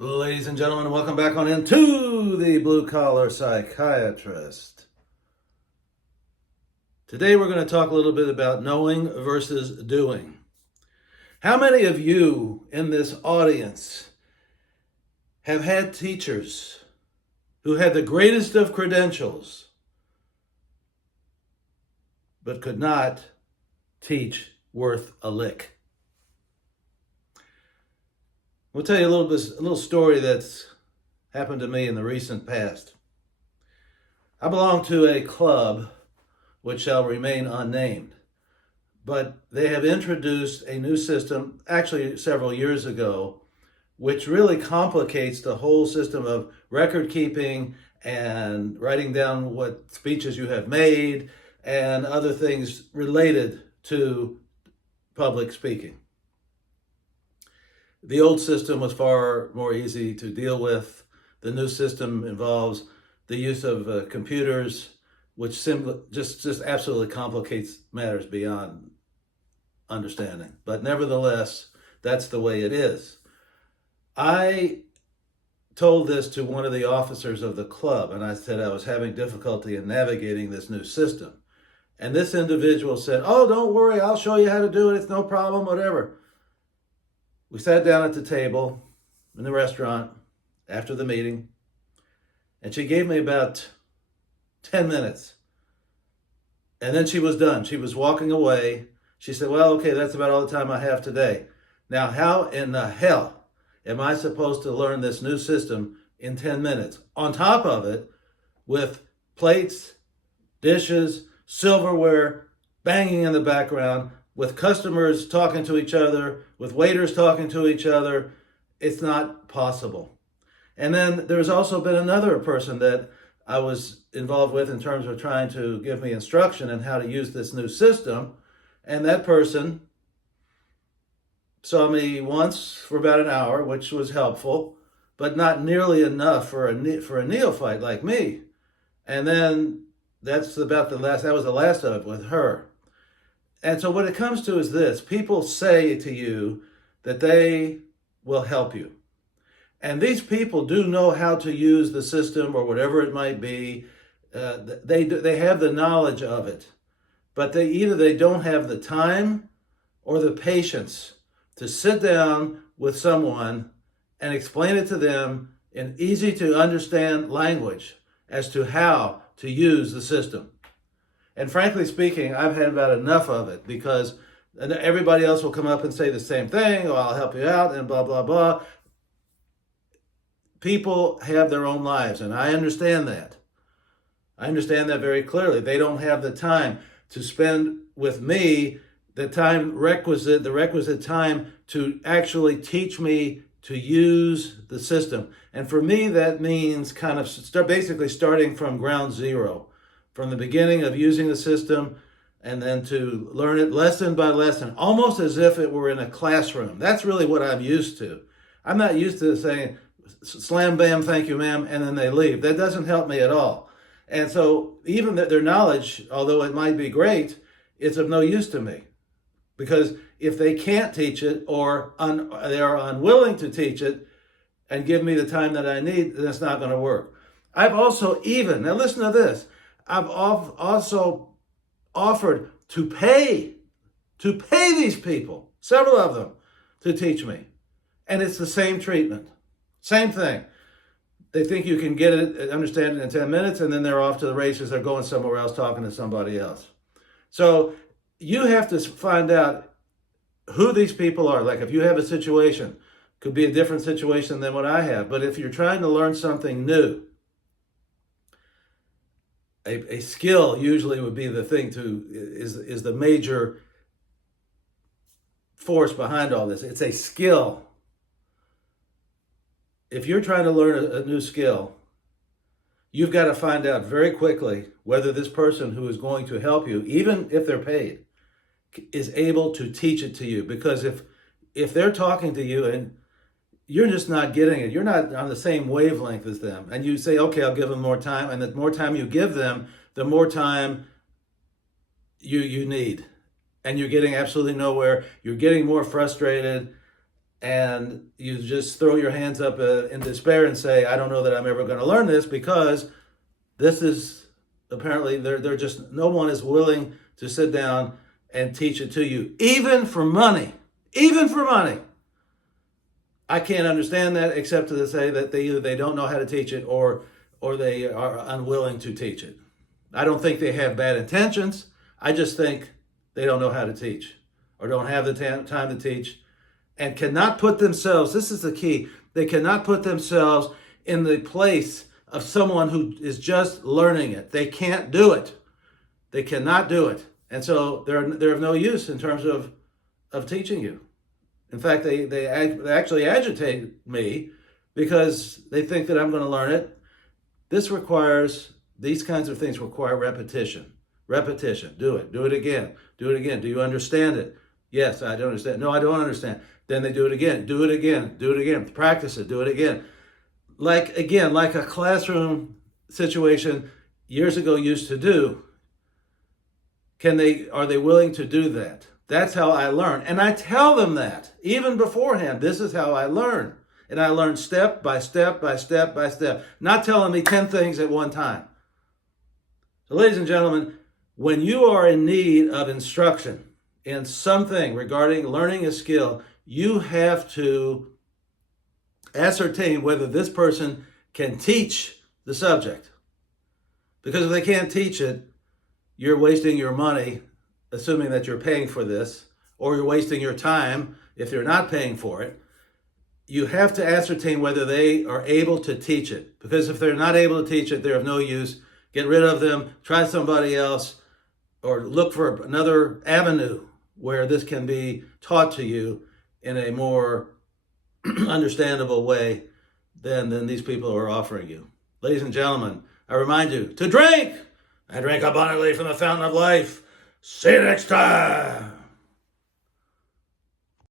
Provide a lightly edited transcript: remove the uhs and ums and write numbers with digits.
Ladies and gentlemen, welcome back on into the Blue Collar Psychiatrist. Today we're going to talk a little bit about knowing versus doing. How many of you in this audience have had teachers who had the greatest of credentials but could not teach worth a lick? We'll tell you a little story that's happened to me in the recent past. I belong to a club which shall remain unnamed, but they have introduced a new system, actually several years ago, which really complicates the whole system of record keeping and writing down what speeches you have made and other things related to public speaking. The old system was far more easy to deal with. The new system involves the use of computers, which simply just absolutely complicates matters beyond understanding. But nevertheless, that's the way it is. I told this to one of the officers of the club, and I said I was having difficulty in navigating this new system. And this individual said, "Oh, don't worry, I'll show you how to do it. It's no problem, whatever." We sat down at the table in the restaurant after the meeting, and she gave me about 10 minutes. And then she was done. She was walking away. She said, "Well, okay, that's about all the time I have today." Now, how in the hell am I supposed to learn this new system in 10 minutes? On top of it, with plates, dishes, silverware banging in the background, with customers talking to each other, with waiters talking to each other, it's not possible. And then there's also been another person that I was involved with in terms of trying to give me instruction on how to use this new system. And that person saw me once for about an hour, which was helpful, but not nearly enough for a neophyte like me. And then that was the last of it with her. And so what it comes to is this: people say to you that they will help you. And these people do know how to use the system or whatever it might be. They have the knowledge of it, but they don't have the time or the patience to sit down with someone and explain it to them in easy to understand language as to how to use the system. And frankly speaking, I've had about enough of it, because everybody else will come up and say the same thing: "Oh, I'll help you out," and blah, blah, blah. People have their own lives, and I understand that. I understand that very clearly. They don't have the time to spend with me the requisite time to actually teach me to use the system. And for me, that means kind of basically starting from ground zero, from the beginning of using the system, and then to learn it lesson by lesson, almost as if it were in a classroom. That's really what I'm used to. I'm not used to saying, "Slam, bam, thank you, ma'am," and then they leave. That doesn't help me at all. And so even their knowledge, although it might be great, it's of no use to me. Because if they can't teach it, or they are unwilling to teach it and give me the time that I need, then it's not going to work. I've also now listen to this, I've also offered to pay these people, several of them, to teach me. And it's the same treatment, same thing. They think you can get it, understand it in 10 minutes, and then they're off to the races. They're going somewhere else, talking to somebody else. So you have to find out who these people are. Like if you have a situation, could be a different situation than what I have. But if you're trying to learn something new, a skill usually would be the thing is the major force behind all this. It's a skill. If you're trying to learn a new skill, you've got to find out very quickly whether this person who is going to help you, even if they're paid, is able to teach it to you. Because if they're talking to you and you're just not getting it, you're not on the same wavelength as them, and you say, "Okay, I'll give them more time," and the more time you give them, the more time you need, and you're getting absolutely nowhere. You're getting more frustrated. and you just throw your hands up in despair and say, I don't know that I'm ever going to learn this, because this is apparently they're just, no one is willing to sit down and teach it to you, even for money. Even for money. I can't understand that, except to say that either they don't know how to teach it, or they are unwilling to teach it. I don't think they have bad intentions. I just think they don't know how to teach, or don't have the time to teach, and cannot put themselves, this is the key, they cannot put themselves in the place of someone who is just learning it. They can't do it. They cannot do it. And so they're of no use in terms of teaching you. In fact, they actually agitate me because they think that I'm going to learn it. These kinds of things require repetition. Repetition. Do it. Do it again. Do it again. Do you understand it? Yes, I don't understand. No, I don't understand. Then they do it again. Do it again. Do it again. Practice it. Do it again. Like a classroom situation years ago used to do. Are they willing to do that? That's how I learn. And I tell them that even beforehand. This is how I learn. And I learn step by step by step by step. Not telling me 10 things at one time. So, ladies and gentlemen, when you are in need of instruction in something regarding learning a skill, you have to ascertain whether this person can teach the subject. Because if they can't teach it, you're wasting your money, assuming that you're paying for this, or you're wasting your time if you're not paying for it. You have to ascertain whether they are able to teach it. Because if they're not able to teach it, they're of no use. Get rid of them, try somebody else, or look for another avenue where this can be taught to you in a more understandable way than these people are offering you. Ladies and gentlemen, I remind you to drink. I drink abundantly from the fountain of life. See you next time.